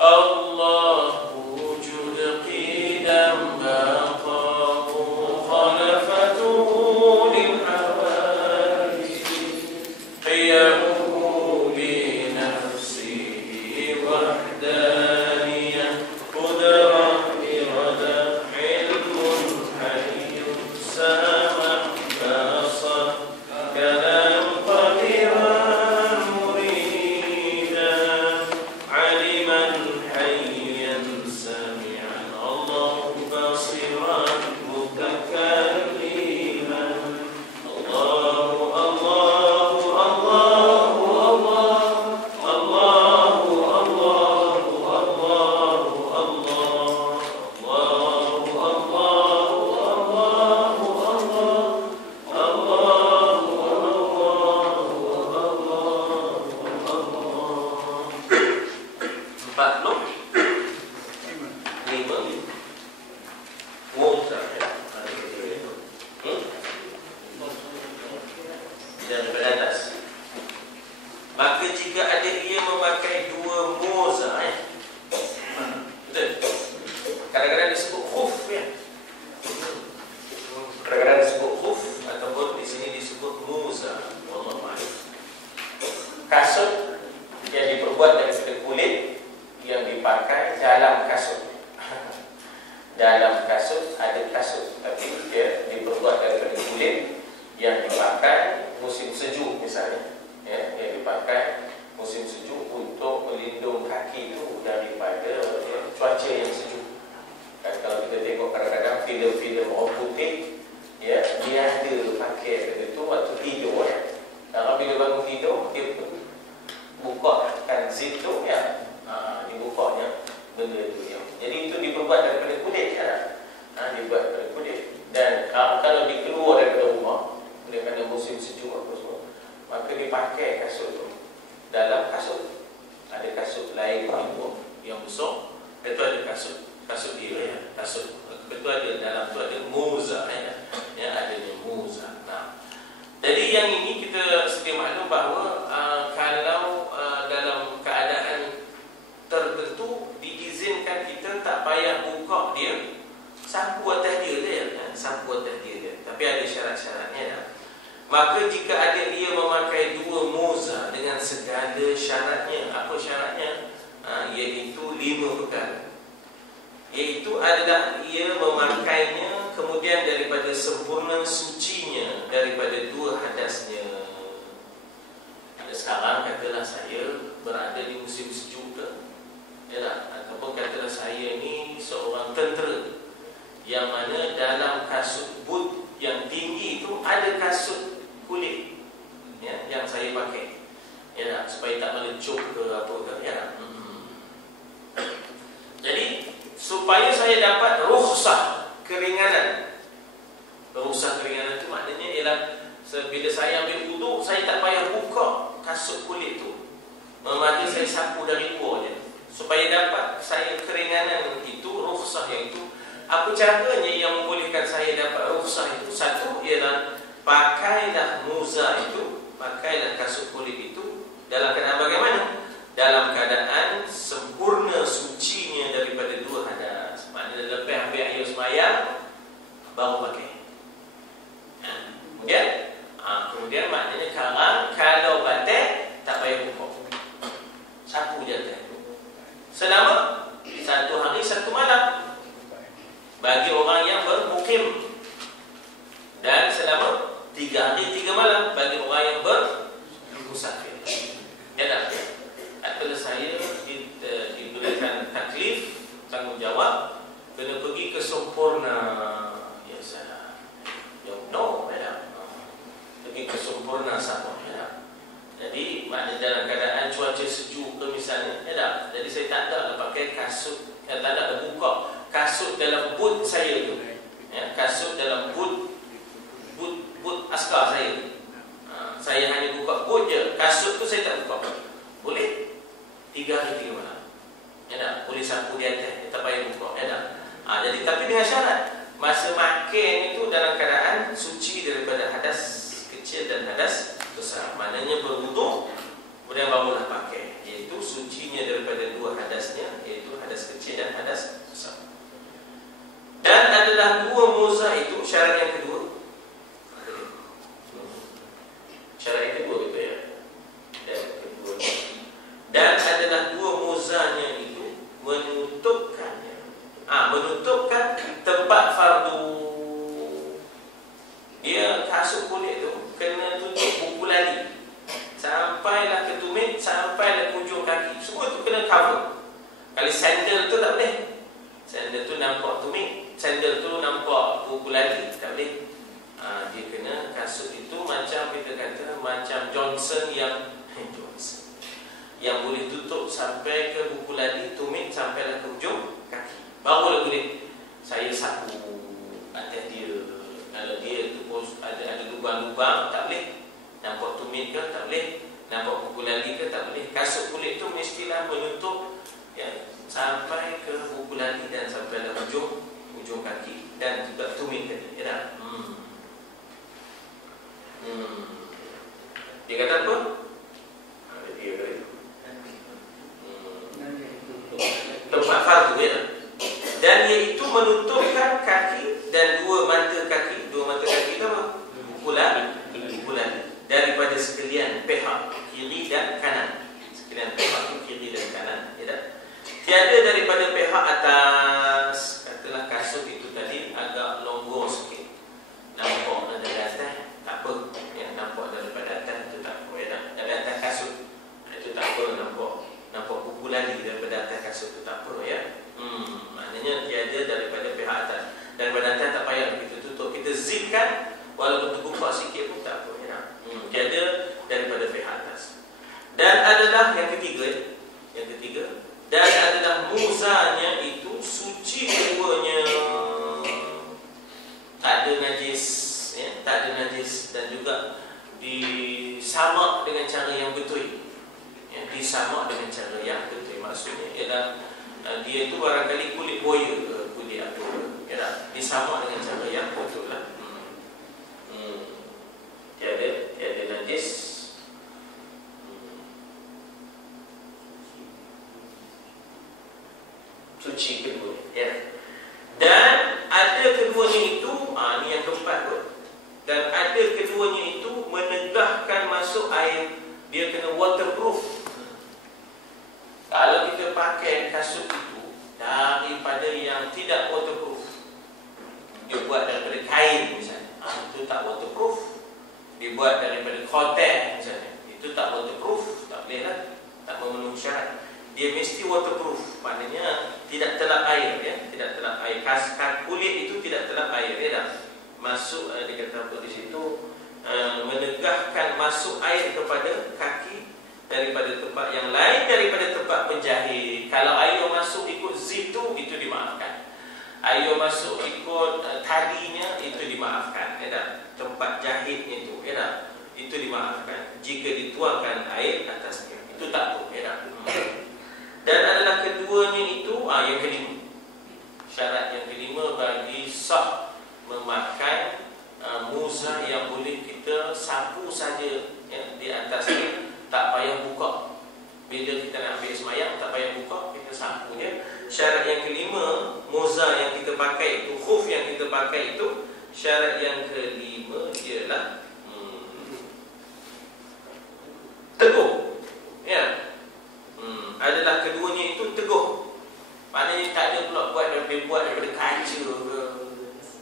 الله وجود قدم بقاء خلفته للحوادث قيامه بنفسه وحدانية قدرة إرادة علم حي سامع بصر كلام قديرا مريدا علما حيا سامعا الله بصيرا متكلما الله الله الله الله الله الله daripada atas. Maka jika ada ia memakai dua moza, betul? Kadang-kadang disebut khuf, ya. Kadang-kadang disebut khuf ataupun di sini disebut moza. Wallahu a'lam. Kasut yang diperbuat daripada kulit yang dipakai dalam kasut. Dalam kasut ada kasut, tapi dia diperbuat daripada kulit yang dipakai musim sejuk misalnya, ya, yang dipakai musim sejuk untuk melindung kaki itu daripada cuaca yang sejuk. Dan kalau kita tengok kadang-kadang filem-filem orang putih, ya, dia ada pakai benda tu waktu tidur, ya. Kalau bila bangun tidur, dia buka kan zip tu, ya, dibukanya benda tu, ya. Jadi itu diperbuat daripada kulit, ya. Dibuat daripada kulit. Dan kalau dikeluar daripada rumah kerana musim sejuk apa semua, maka dipakai kasut tu. Dalam kasut ada kasut lain yang besar, itu ada kasut dia, ya, kasut. Betul ada dalam tu ada muza, ya, ada muza. Nah, jadi yang ini kita sedia maklum bahawa kalau dalam keadaan tertentu diizinkan kita tak payah buka dia, sapu atas dia, ya, sapu atas dia. Tapi ada syarat-syaratnya, ya. Maka jika ada ia memakai dua moza dengan segala syaratnya, apa syaratnya? Iaitu 5 perkara. Iaitu adalah ia memakainya kemudian daripada sempurna sucinya daripada 2 hadasnya. Sekarang katalah saya berada di musim sejuk ke, ya tak? Ataupun katalah saya ni seorang tentera yang mana dalam kasut boot yang tinggi itu ada kasut kulit, ya, yang saya pakai, ya tak? Supaya tak melecup ke apa ke, ya tak? Jadi supaya saya dapat rukhsah keringanan. Rukhsah keringanan itu maknanya ialah bila saya ambil wuduk, saya tak payah buka kasut kulit tu, memang saya sapu dari luar je. Supaya dapat saya keringanan itu, rukhsah yang itu. Apa caranya yang membolehkan saya dapat rukhsah itu? Satu ialah pakailah muza itu, pakailah kasut kulit itu dalam keadaan bagaimana? Dalam keadaan sempurna sucinya daripada 2 hadas. Maknanya lepas ambil air sembahyang baru pakai. Kemudian maknanya sekarang kalau batik tak payah buka, sapu je atas itu selama 1 hari 1 malam bagi orang yang bermukim, dan selama 3 hari 3 malam bagi orang yang bermusafir. Ya tak? Apabila saya diberikan taklif, tanggungjawab, kena pergi ke sempurna, ya salah, no, ya, pergi ke sempurna Sabah, ya. Jadi maknanya dalam keadaan cuaca sejuk ke misalnya, ya tak? Jadi saya tak ada pakai kasut, tak ada buka kasut dalam boot saya tu, ya, kasut dalam boot askar saya. Saya hanya buka boot je, kasut tu saya tak buka. Boleh 3 hari 3 malam, ya tak? Boleh sapu di atas, tak payah buka, ya tak? Jadi tapi dengan syarat masa makan itu dalam keadaan suci daripada hadas kecil dan hadas besar. Maknanya berwuduk kemudian barulah pakai, iaitu sucinya daripada dua hadasnya, iaitu hadas kecil dan hadas besar. Dan adalah dua moza itu syarat yang kedua. Syarat yang kedua gitu ya. Dan adalah dua mozanya itu menutupkan tempat fardu. Dia kasut kulit tu kena tutup buku lali sampailah ke tumit, sampailah ke ujung kaki. Semua tu kena cover. Kalau sandal tu tak boleh. Sandal tu nampak tumit, sandal tu nampak buku lali, tak boleh. Dia kena kasut itu macam kita kata macam Johnson yang boleh tutup sampai ke buku lali, tumit sampailah ke ujung kaki. Barulah boleh saya sapu atas dia. Kalau dia tu ada lubang-lubang, tak boleh. Nampak tumit ke tak boleh, nampak buku lali ke tak boleh. Kasut kulit tu mestilah menutup ya, sampai ke buku lali dan sampailah ujung kaki dan juga tumit tadi. Ya. Dia kata apa? Ada dia kata. Tempat fardu ya. Dan iaitu menutupkan kaki dan dua mata kaki itu apa? Buku lali daripada sekalian pihak kiri dan kanan. Sekalian pihak kiri dan kanan ya. Tiada daripada pihak atas. Katalah kasut itu tadi agak longgor sikit, nampak dari atas, tak apa ya, nampak daripada atas itu tak apa ya. Dari atas kasut itu tak apa, nampak buku lali daripada atas kasut itu tak apa ya. Maknanya tiada daripada pihak atas. Daripada atas tak payah kita tutup, kita zipkan walaupun terbuka sikit pun tak apa ya. Tiada daripada pihak atas. Dan adalah yang ketiga, dan adalah muzanya itu suci keduanya, tak ada najis ya, tak ada najis, dan juga disamak dengan cara yang betul ya, disamak dengan cara yang betul. Maksudnya ialah dia itu barangkali kulit buaya ke kulit apa ya, disamak dengan cara yang betul lah. Tiada najis. Suci kedua ya. Dan ada keduanya itu ni yang keempat pun. Dan ada keduanya itu menegahkan masuk air. Dia kena waterproof. Kalau kita pakai kasut itu daripada yang tidak waterproof, dia buat daripada kain misalnya, itu tak waterproof. Dia buat daripada cotton misalnya, itu tak waterproof, tak boleh lah, tak memenuhi syarat. Dia mesti waterproof, maknanya tidak terlap air ya, tidak terlap air. Kulit itu tidak terlap air ya dah. Masuk dia kata apa di situ, menegahkan masuk air kepada kaki daripada tempat yang lain daripada tempat penjahit. Kalau air masuk ikut zip tu, itu dimaafkan. Air masuk ikut talinya, itu dimaafkan ya dah. Tempat jahitnya itu ya dah, itu dimaafkan. Jika dituangkan air atasnya, itu tak apa ya dah. Dan adalah keduanya itu yang kelima. Syarat yang kelima bagi sah memakai muza yang boleh kita sapu saja ya, di atasnya, tak payah buka. Bila kita nak ambil semayang, tak payah buka, kita sapu ya. Syarat yang kelima, muza yang kita pakai itu, khuf yang kita pakai itu, syarat yang kelima ialah teguh ya. Adalah keduanya itu teguh. Maknanya tak ada pula buat daripada kaca ke,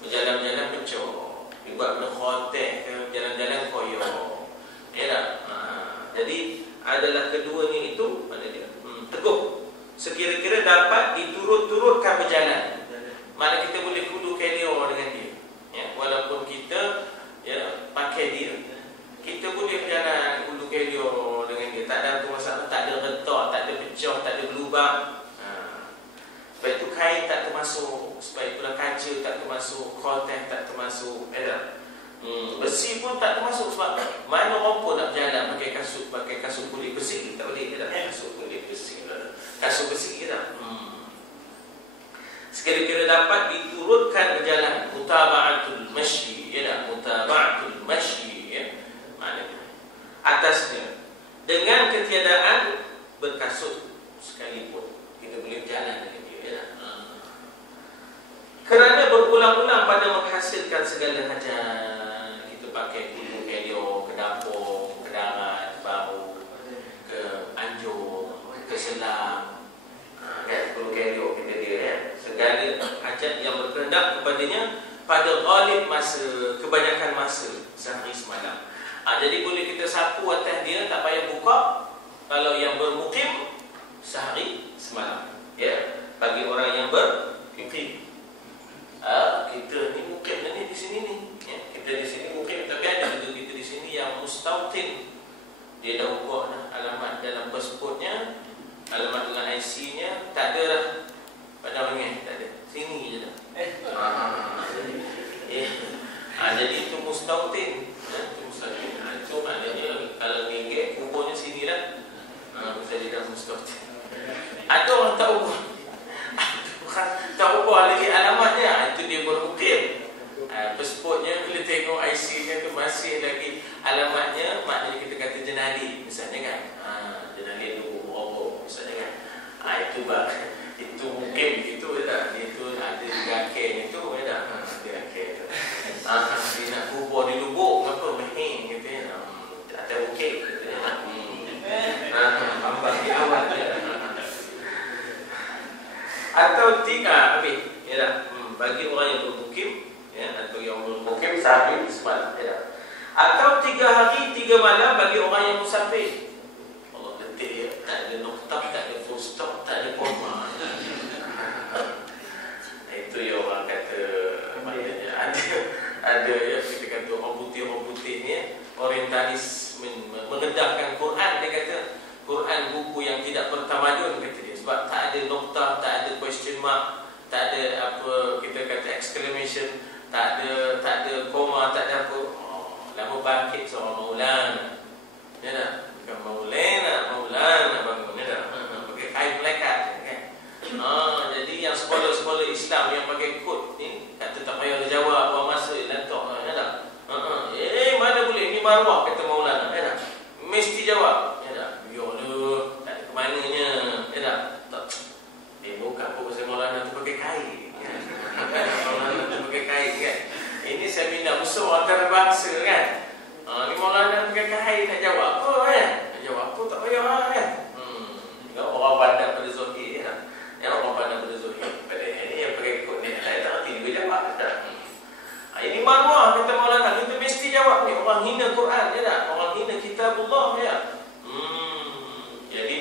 berjalan-jalan pecah, dibuat benda khotek ke, jalan-jalan koyor ya tak? Jadi adalah keduanya itu mana dia? Teguh. Sekira-kira dapat diturut-turutkan berjalan. Mana kita boleh kudu kelio dengan dia ya, walaupun kita ya pakai dia, kita boleh berjalan kudu kelio dengan dia, tak ada masalah, tak ada retak, tak ada pecah, tak ada berlubang. Sebab itu kain tak termasuk, sebab itulah kaca tak termasuk, kotak tak termasuk ya. Besi pun tak termasuk, sebab mana orang pun nak berjalan pakai kasut kulit besi, tak boleh tak? Kasut kulit besi lah, kasut besi kita. Sekira-kira dapat diturutkan berjalan, mutaba'atul masyi ya, mutaba'atul masyi ya, maknanya atasnya dengan ketiadaan berkasut sekalipun kita boleh jalan dengan dia, ya. Kerana berulang-ulang pada menghasilkan segala hajat, kita pakai kudu kelio, ke dapur, ke darat, baru, ke anjur, ke selam, kan, kudu kelio kita dia, ya. Segala hajat yang berkehendak kepadanya pada ghalib masa, kebanyakan masa, sehari semalam. Jadi boleh kita sapu atas dia, tak payah buka. Kalau yang bermukim, sehari semalam, ya. Bagi orang yang bermukim, kita ni mukim ni di sini ni, ya. Kita di sini mukim, tapi ada juga kita di sini yang mustautin. Dia dah buka dah alamat dalam pasportnya, alamat dengan IC-nya, tak ada dah. Padahal tak ada, sini je dah. Jadi itu mustautin, ya. Itu mustautin. Itu maknanya kalau tinggi kuburnya sini lah. Bisa jadi mustautin. Ada orang tahu, tak ubah lagi alamatnya, itu dia bermukim. Pasportnya bila tengok IC-nya tu masih lagi alamatnya, maknanya kita kata jenali misalnya kan. Jenali tu berapa misalnya kan. Itu itu mukim itu dah. Itu ada gakeng itu dah. Ada gakeng. Dia nak kubur di lubuk apa mehing katanya. Ada mukim katanya. Tambah di awal dia. Atau tiga habis, ya dah. Bagi orang yang bermukim, ya, atau yang bermukim sehari semalam, ya dah. Atau 3 hari 3 malam bagi orang yang musafir. Allah detik ya, tak ada noktah, tak ada full stop, tak ada koma. Itu ya orang kata, maknanya ada ya kita kata orang putih ni orientalis mengendahkan Quran, dia kata Quran buku yang tidak bertamadun, kata dia, sebab tak ada noktah, tak ada question mark, tak ada apa kita kata exclamation, tak ada koma, tak ada apa. Lama bangkit seorang Maulana, ya tak? Bukan Maulana bangun, ya tak? Pakai kain melekat, kan? Jadi yang sekolah-sekolah Islam yang pakai kod ni kata tak payah jawab apa masa lantok, ya tak? Mana boleh, ni maruah kata Maulana, ya tak? Mesti jawab, ya tak? Yolah, tak ada ke mananya, ya tak? Bukan apa pasal Maulana tu pakai kain, kan? Maulana tu pakai kain, kan? Ini seminar besar antarabangsa, kan? Ni Maulana pakai kain, nak jawab apa, kan? Nak jawab apa, tak payah, kan? Orang pandang pada Zohir, ya? Yang orang pandang pada Zohir, pada ini yang pakai kod ni, tak erti juga jawab, tak? Ini maruah, kata Maulana, kita mesti jawab ni. Orang hina Quran, ya tak? Orang hina kitabullah, ya? Jadi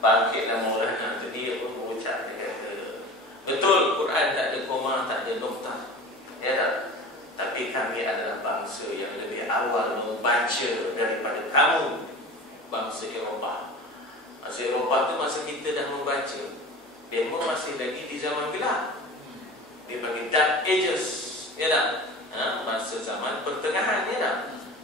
bangkitlah Maulana tu, dia pun berucap, dia kata betul Quran tak ada koma, tak ada noktah, ya tak? Tapi kami adalah bangsa yang lebih awal membaca daripada kamu, bangsa Eropah. Masa Eropah tu masa kita dah membaca, dia pun masih lagi di zaman gelap, dia panggil Dark Ages, ya tak? Masa zaman pertengahan, ya tak?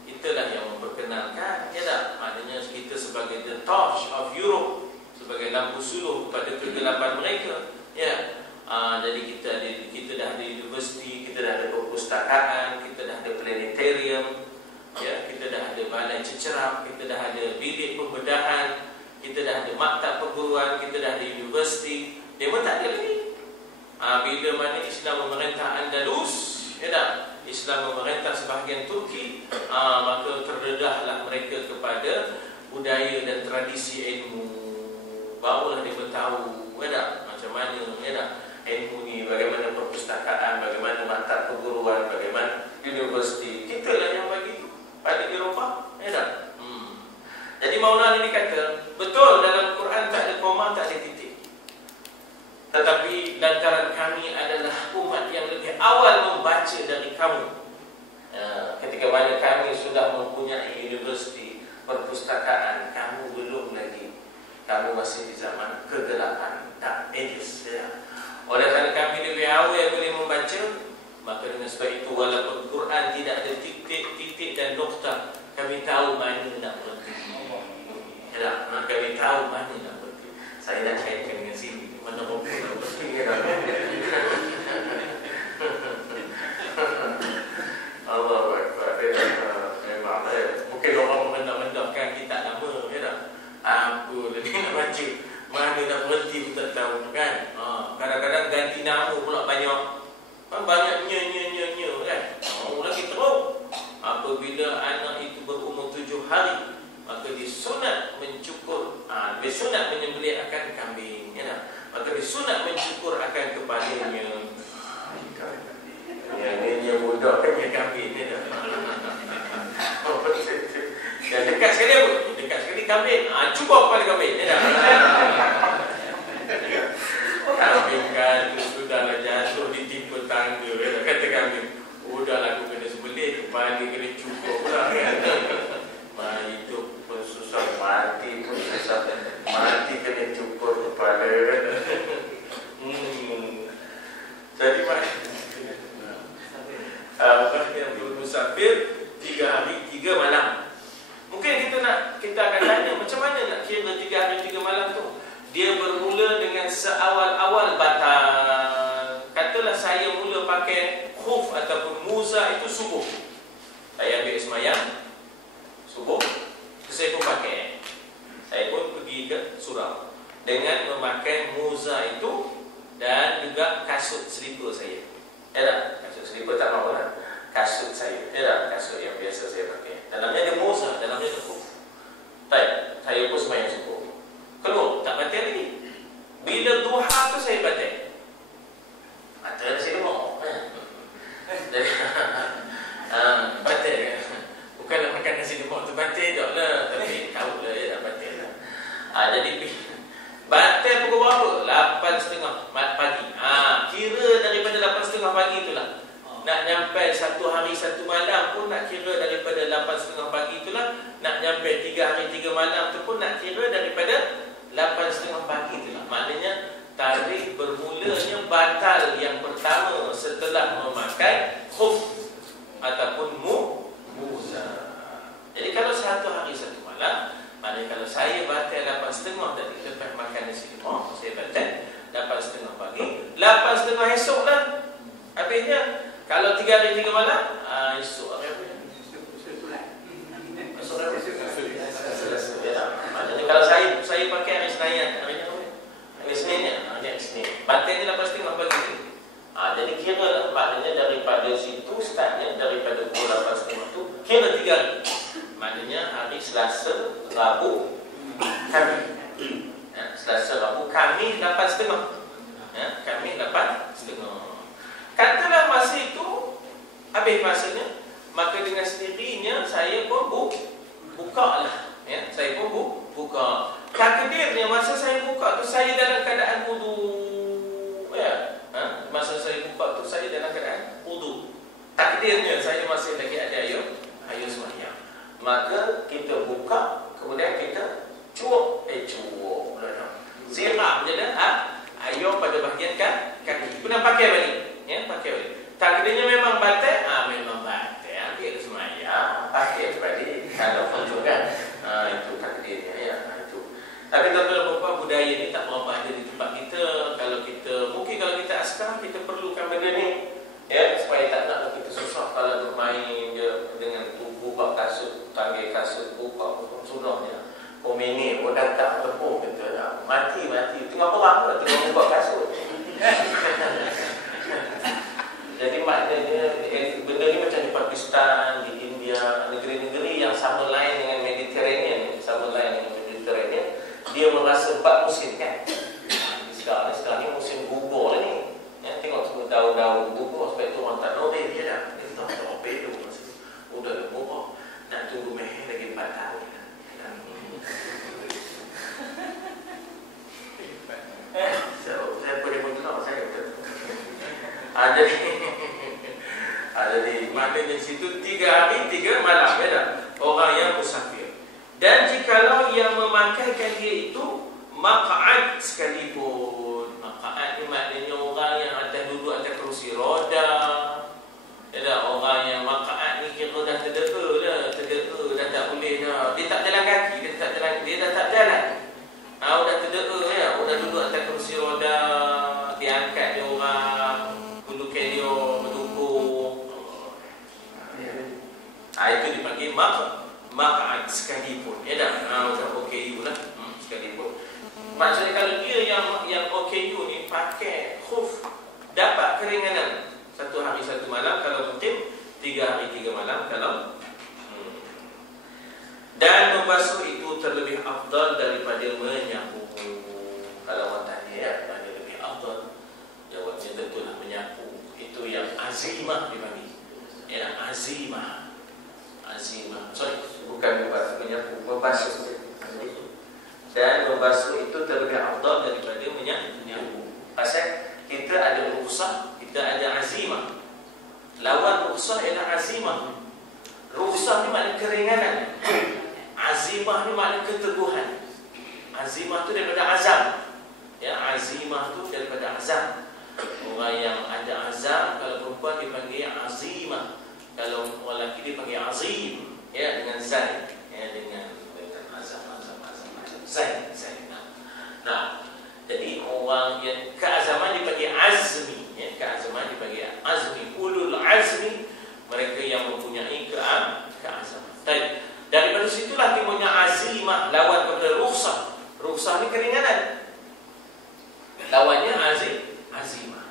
Itulah yang memperkenalkan, ya tak? Maknanya kita sebagai the torch of Europe, sebagai lampu suluh kepada kegelapan mereka, ya. Jadi kita dah ada universiti, kita dah ada perpustakaan, kita dah ada planetarium, ya, kita dah ada balai cecerap, kita dah ada bilik pembedahan, kita dah ada maktab perguruan, kita dah ada universiti. Dia pun tak ada lagi. Bila mana Islam memerintah Andalus, ya tak? Islam memerintah sebahagian Turki, maka terdedahlah mereka kepada budaya dan tradisi ilmu. Barulah dia bertahu, ya tak? Macam mana, ya tak? Ilmu ni, bagaimana perpustakaan, bagaimana maktab perguruan, bagaimana universiti. Kita lah yang bagi itu pada Eropah, ya tak? Jadi Maulana ni kata, betul dalam Quran tak ada koma, tak ada titik. Tetapi lantaran kami adalah umat yang lebih awal membaca dari kamu, ketika mana kami sudah mempunyai universiti, perpustakaan, kamu belum lagi. Kamu masih di zaman kegelapan, Dark Ages, ya. Oleh kerana kami lebih awal boleh membaca, maka dengan sebab itu walaupun Quran tidak ada titik-titik dan noktah, kami tahu mana nak berhenti. Ya, kami tahu mana nak berhenti. Saya nak cairkan dengan sini, mana pun nak berhenti. Allah Akbar. Memang mungkin orang mendak-mendakkan kita lama, ya tak? Apa lagi nak baca? Mana nak berhenti? disunat menyembelih akan kambing, ya. Maka disunat mencukur akan kepalanya. Yang budak kan yang kambing ni dah. Dan dekat sekali apa? Dekat sekali kambing. Cuba kepala kambing, ya. Kambing kan sudahlah jatuh di tipe tangga, kata kambing. Udahlah aku kena sembelih, kepala kena cukur pula, kan. Hidup pun susah, mati pun susah, mati kena cukur kepala. Jadi yang bermusafir 3 hari 3 malam. Mungkin kita akan tanya, macam mana nak kira 3 hari 3 malam tu? Dia bermula dengan seawal-awal batal. Katalah saya mula pakai khuf ataupun muza itu subuh. Saya ambil semayang subuh, saya pun pakai. Saya pun pergi ke surau dengan memakai muza itu dan juga kasut selipar saya. Ya tak? Kasut selipar tak mahu lah. Kasut saya, ya tak? Kasut yang biasa saya pakai. Dalamnya ada muza, dalamnya ada khuf. Baik, saya pun semayang subuh. Keluar, tak batal lagi. Bila duha tu saya batal. Batal saya mau. Batal. Bukanlah makan nasi lemak tu batal tak lah. Tapi tahu lah ya dah batal lah. Jadi batal pukul berapa? 8.30 pagi. Kira daripada 8.30 pagi itulah. Nak nyampai 1 hari 1 malam pun nak kira daripada 8.30 pagi itulah. Nak nyampai 3 hari 3 malam tu pun nak kira daripada 8.30 pagi itulah. Maknanya tarikh bermulanya batal yang pertama setelah memakai khuf ataupun muza. Jadi kalau 1 hari 1 malam, maknanya kalau saya batal 8.30 tadi lepas makan nasi lemak, saya batal 8.30 pagi, 8.30 esok lah. Habisnya kalau 3 hari 3 malam, esok hari apa? Esok hari apa? Maknanya kalau saya pakai hari Senin, hari Senin ni, hari Senin. Batalnya 8.30 pagi. Jadi kira maknanya daripada situ startnya daripada pukul 8.30 tu kira 3 hari. Maknanya hari Selasa, Rabu, Khamis. Selasa, Rabu, Khamis 8.30. Khamis 8.30. Katalah masa itu habis masanya, maka dengan sendirinya saya pun buka lah. Saya pun buka. Takdirnya masa saya buka tu saya dalam keadaan wudu. Masa saya buka tu saya dalam keadaan wudu. Takdirnya saya masih lagi ada air sembahyang. Maka kita buka, kemudian kita cuak siram je dah air pada bahagian kaki. Kemudian pakai balik. Pakai balik. Takdirnya memang batal, memang batal. Ambil sembahyang, pakai balik. Kalau betul kan. Itu takdirnya ya. Tapi tuan-tuan dan budaya ni tak berapa ada di tempat kita. Mungkin kalau kita askar, kita perlukan benda ni, ya, supaya tak nak kita susah kalau bermain dia dengan buka kasut, tangga kasut, buka sudahnya. Minit pun dah tak tepuk kita. Mati. Tengok orang lah, tengok buka kasut. Jadi maknanya benda ni macam di Pakistan, di India, negeri-negeri yang sama lain dengan Mediterranean, dia merasa 4 musim kan. Sekarang ni musim gugur ni. Tengok semua daun-daun gugur, sebab itu orang tak noreh dia dah. Dia tak opedo masa udah gugur. Nak tunggu meher lagi 4 tahun. Saya boleh mengenal saya betul. Jadi maknanya situ 3 hari 3 malam ya dah. Orang yang musafir. Dan jikalau yang memakaikan dia itu maq'ad sekalipun. Maq'ad ni maknanya orang yang atas duduk atas kerusi roda. Ya dah, orang yang maq'ad ni kira dah terdeka dah tak boleh dah. Dia tak jalan kaki, dia dah tak jalan. Dah terdeka ya, dah duduk atas kerusi roda, diangkat dia orang, duduk dia berdukung. Itu dipanggil maq'ad sekalipun. Ya dah, macam OKU lah, sekalipun. Maksudnya kalau dia yang OKU ni pakai khuf, dapat keringanan 1 hari 1 malam, kalau mungkin 3 hari 3 malam kalau dan membasuh itu terlebih afdal daripada menyapu. azimah dipanggil. Ya, azimah. Sorry, bukan menyapu, membasuh. Dan membasuh itu terlebih afdal daripada menyapu. Pasal kita ada rukhsah, kita ada azimah. Lawan rukhsah ialah azimah. Rukhsah ni makna keringanan. Azimah ni makna keteguhan. Azimah tu daripada azam. Ya, azimah tu daripada azam. Orang yang ada azam, kalau perempuan dipanggil azimah. Kalau orang lelaki dipanggil azim. Ya, dengan zai. Ya, dengan azam. Zai. Nah, jadi orang yang keazaman dipanggil azmi. Ya, keazaman dipanggil azmi. Ulul azmi, mereka yang mempunyai keazaman. Daripada situlah timbulnya azimah lawan kepada rukhsah. Rukhsah ni keringanan. Lawannya azimah.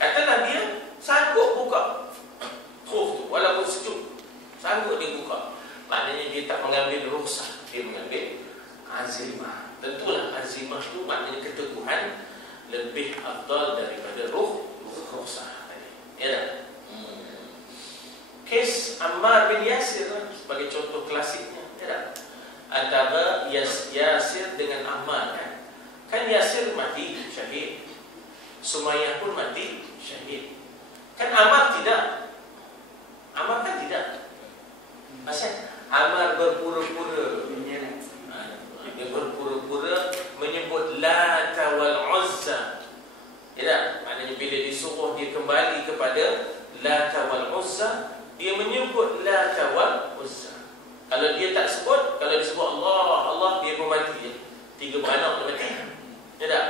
Katalah dia sanggup buka khuf tu walaupun sejuk. Sanggup dia buka. Maknanya dia tak mengambil rukhsah, dia mengambil azimah. Tentulah azimah tu maknanya keteguhan lebih afdal daripada rukhsah tadi. Ya tak? Kes Ammar bin Yasir sebagai contoh klasiknya, ya tak? Antara Yasir dengan Ammar kan Yasir mati syahid, Sumayyah pun mati syahid. Kan Ammar tidak. Ammar kan tidak. Pasal Ammar berpura-pura. Dia berpura-pura menyebut Lata wal Uzza. Ya tak? Maknanya bila disuruh dia kembali kepada Lata wal Uzza, dia menyebut Lata wal Uzza. Kalau dia tak sebut, kalau disebut Allah, dia pun mati je. 3 beranak dia mati. Ya tak?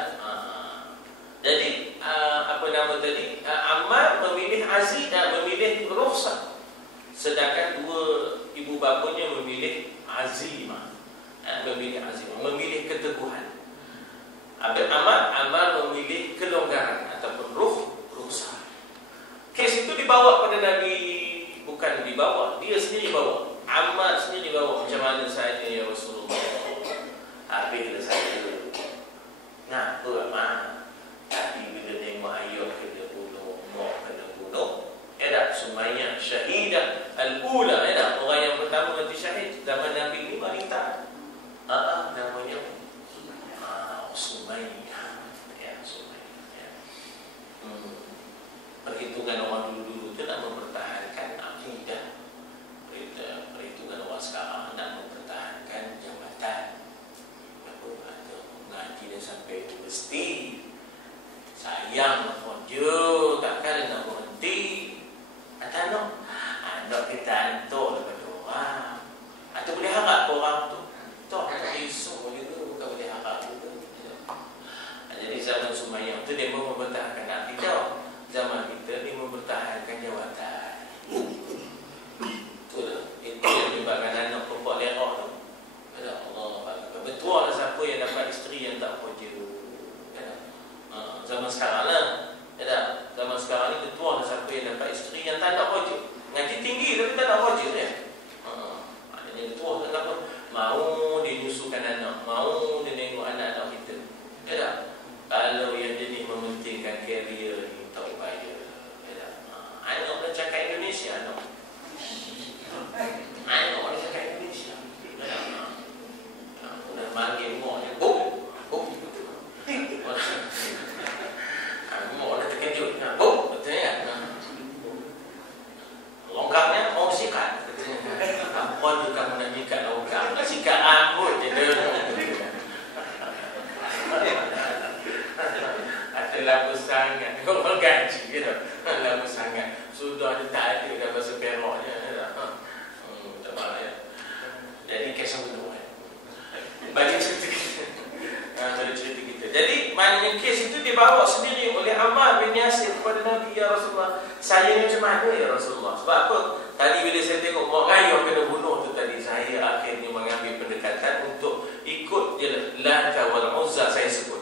Jadi apa nama tadi? Ammar memilih memilih rukhsah. Sedangkan 2 ibu bapanya memilih azimah. Memilih keteguhan. Ammar memilih kelonggaran ataupun rukhsah. Kes itu dibawa pada Nabi, bukan dibawa, dia sendiri bawa. Ammar sendiri bawa, macam mana saya ya Rasulullah. Habislah saya. Nah, tu Ammar. Tapi bila tengok ayat kena bunuh, Mak kena bunuh, ya tak? Sumayyah syahidah al-ula, ya tak? Orang yang pertama mati syahid zaman Nabi ni wanita. Namanya Sumayyah. Ya, Sumayyah. Perhitungan orang dulu-dulu itu nak mempertahankan akidah. Perhitungan orang sekarang nak mempertahankan jabatan. Ada ngaji dia sampai universiti. Sayang kerja, takkan nak berhenti. Anak kita antuk daripada orang. Atau boleh harap orang tu. Tak risau juga, bukan boleh harap juga. Jadi zaman Sumayyah tu dia mempertahankan akidah. Zaman kita ni mempertahankan jawatan. Itulah. Itu yang menyebabkan anak perempuan lerak tu. Allah. Betul lah siapa yang dapat isteri yang tak kerja. Zaman sekarang lah. Zaman sekarang ni betul lah siapa yang dapat isteri yang tak ada kerja. Ngaji tinggi tapi tak ada kerja ya. Maknanya betul lah kenapa. Mau dia nyusukan anak, mau dia tengok anak-anak kita. Ya tak? Kalau yang jenis mementingkan karier ni tak upaya. Ya tak? Anak dah cakap Indonesia anak. Anak dah cakap Indonesia. Ya tak? Dah manggil mak dia. Mak dah terkejut. Betul ya? Longkangnya mau sikat. Apa tu kamu nak nyikat longkang? Sikat rambut je dia. Ada lama sangat. Kau gaji gitu. Lama sangat. Sudah dia tak ada dah bahasa Peraknya. Tak malah ya. Jadi kisah betul. Bagi cerita kita. Cerita kita. Jadi maknanya kes itu dibawa sendiri oleh Ammar bin Yasir kepada Nabi, ya Rasulullah. Saya ni macam mana ya Rasulullah? Sebab apa? Tadi bila saya tengok mak ayah kena bunuh tu tadi, saya akhirnya mengambil pendekatan untuk ikut je Lata wal Uzza saya sebut.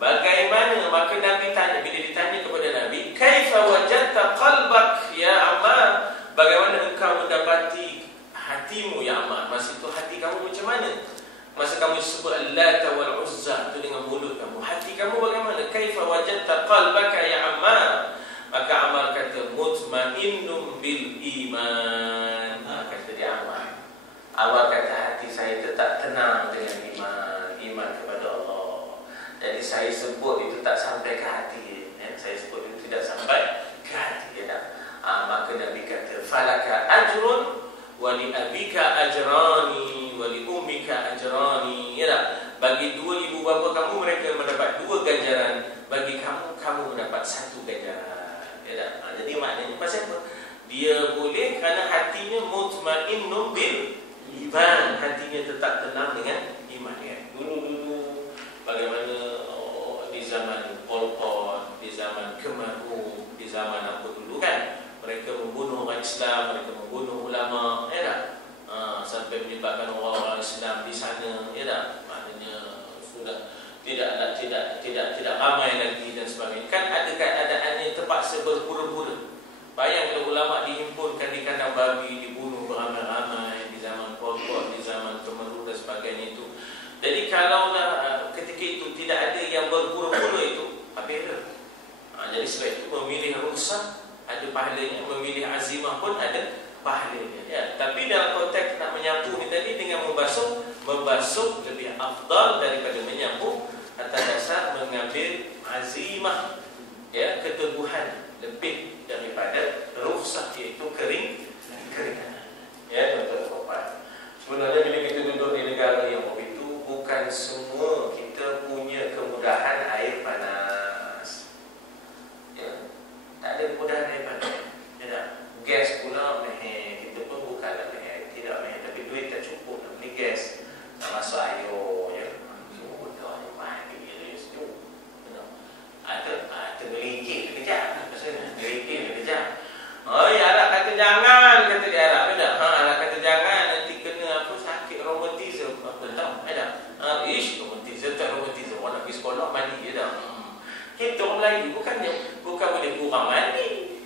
Bagaimana? Maka Nabi tanya, bila ditanya kepada Nabi, kaifa wajadta qalbak ya Ammar? Bagaimana engkau mendapati hatimu ya Ammar? Masa itu hati kamu macam mana? Masa kamu sebut Lata wal Uzza itu dengan mulut kamu, hati kamu bagaimana? Kaifa wajadta qalbaka ya Ammar? Maka Ammar kata mutmainnum bil iman. Kata dia Ammar kata hati saya tetap tenang dengan iman kepada Allah. Jadi saya sebut itu tak sampai ke hati, saya sebut itu tidak sampai ke hati, maka Nabi kata falaka ajrun wa li abika ajrani wa li ummika ajrani. Bagi dua ibu bapa kamu mereka mendapat 2 ganjaran, bagi kamu mendapat 1 ganjaran. Jadi maknanya pasal apa? Dia boleh kerana hatinya mutmainnum bil iman, hatinya tetap tenang dengan iman. Dulu bagaimana di zaman Pol Pot, di zaman Kemaruf, di zaman apa dulu kan, mereka membunuh orang Islam, mereka membunuh ulama, sampai menyebabkan orang-orang Islam di sana, maknanya sudah tidak ramai lagi dan sebagainya. Kan ada keadaannya terpaksa berpura-pura. Bayang kalau ulama dihimpunkan di kandang babi, dibunuh beramai-ramai di zaman Pol Pot, di zaman Kemaruf dan sebagainya itu. Jadi kalau ketika itu tidak ada yang berpura-pura itu, apa dia? Jadi sebab itu memilih rukhsah ada pahalanya, memilih azimah pun ada pahalanya. Tapi dalam konteks nak menyapu ni tadi dengan membasuh lebih afdal daripada menyapu atas dasar mengambil azimah, keteguhan lebih daripada rukhsah, iaitu keringanan. Tuan-tuan. Sebenarnya bila kita duduk di negara yang begitu, bukan semua kita punya kemudahan air panas. Tak ada kemudahan air panas. Gas pula meheh. Kita pun bukanlah meheh, tidak meheh, tapi duit tak cukup nak beli gas. Nak masuk air, tergelikit kejap. Tergelikit kejap. Arab kata jangan, kata dia Arab. Arab kata jangan, nanti kena apa sakit rheumatism. Apa tahu? Rheumatism tak rheumatism. Orang nak pergi sekolah mandi je dah. Kita orang Melayu bukan boleh kurang mandi.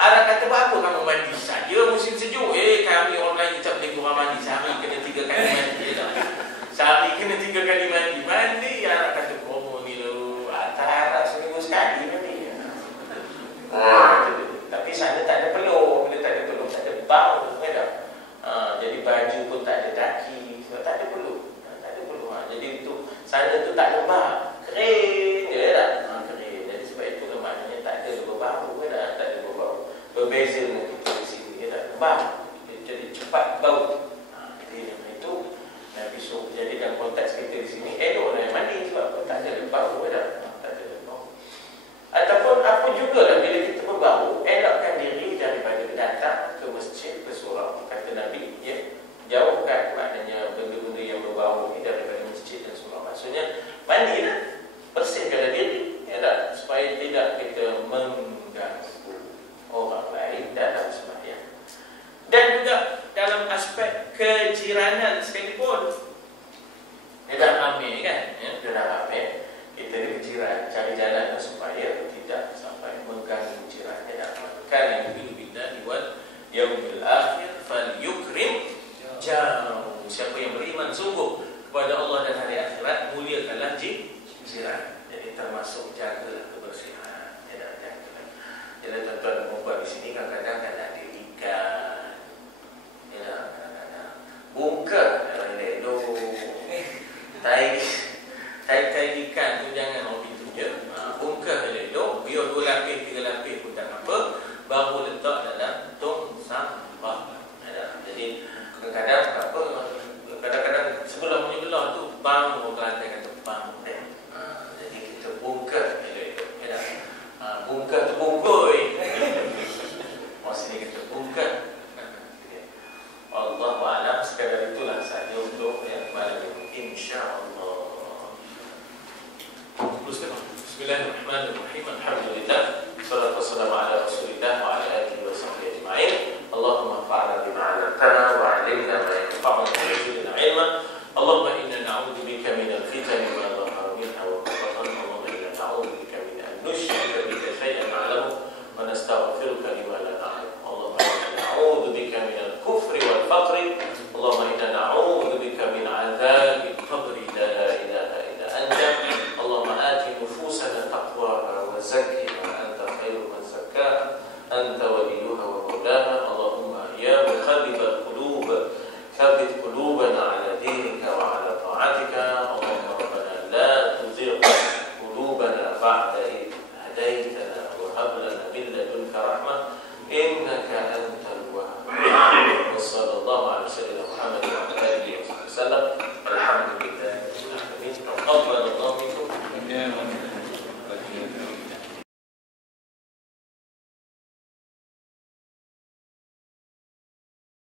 Arab kata apa kamu mandi saja musim sejuk. Kami orang Melayu tak boleh kurang mandi. Sehari kena 3 kali mandi je dah. Sehari kena 3 kali mandi. Mandi Arab kata promo ni lo. Atas Arab seminggu sekali mandi. Tapi sana tak ada peluh. Bila tak ada peluh, tak ada bau, jadi baju pun tak ada daki, sebab tak ada peluh. Jadi itu sana tu tak lembab, kering je kering. Jadi sebab itu maknanya tak ada berbau, tak ada berbau. Berbeza dengan kita di sini, lembab, jadi cepat bau. Jadi itu Nabi suruh. Jadi dalam konteks kita di sini eloklah yang mandi sebab tak ada bau, tak ada bau. Ataupun apa jugalah bila kita berbau, elakkan diri daripada datang ke masjid, ke surau. Kata Nabi, jauhkan maknanya benda-benda yang berbau ni daripada masjid dan surau. Maksudnya mandilah, bersihkanlah diri, supaya tidak kita mengganggu orang lain dalam sembahyang. Dan juga dalam aspek kejiranan sekalipun, dah ramai kan, dah ramai. Kita ni jiran, cari jalan supaya tidak sampai mengganggu jiran. Kan yang bila diwat yaumil akhir falyukrim jauh. Siapa yang beriman sungguh kepada Allah dan hari akhirat, muliakanlah jiran. Jadi termasuk jagalah kebersihan. Jadi tuan-tuan membuat di sini kadang-kadang kan ada ikan, kadang-kadang bungka dalam ledo, tai ikan tu jangan orang pintu je. Bungkah elok, biar 2 lapis 3 lapis pun tak apa, baru letak dalam tong sampah. Jadi kadang-kadang sebelum menyebelah tu bang orang Kelantan kata bang. Jadi kita bungkah elok. Bungkah tu bungkui. Orang sini kata bungkah. Allahu a'lam. Sekadar itulah sahaja untuk malam ini, insya-Allah. Bismillahirrahmanirrahim. Alhamdulillah. Wassalatu wassalamu ala Rasulillah.